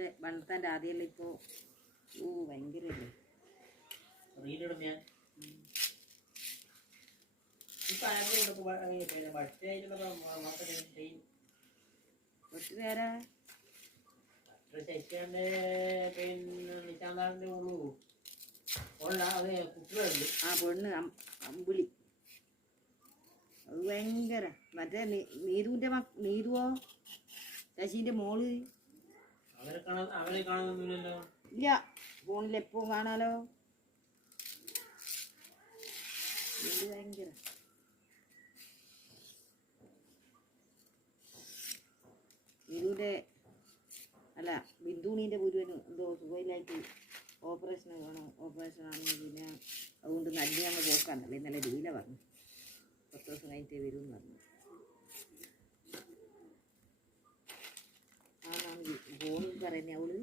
ബിന്ദുവിന്റെ വളർത്താൻ്റെ ആദ്യമല്ല ഇപ്പോ ഭയങ്കരല്ലേ പെണ്ണ് അമ്പുലി അത് ഭയങ്കര മറ്റേ നീതുവോ ശശീന്റെ മോള് ഇല്ല ഫോണിൽ എപ്പോ കാണാലോ ഇത് ഭയങ്കര നീതുവിന്റെ അല്ല ബിന്ദുണീൻ്റെ ഗുരുവിന് എന്തോ സുഖമില്ലായിട്ട് ഓപ്പറേഷൻ ആണെങ്കിൽ പിന്നെ അതുകൊണ്ട് നല്ല ഞങ്ങൾ പോക്കാന്നല്ലേ ഇന്നലെ ലീല പറഞ്ഞു 10 ദിവസം കഴിഞ്ഞിട്ടേ വരുമെന്ന് പറഞ്ഞു ഫോണിൽ പറയുന്നേ അവള്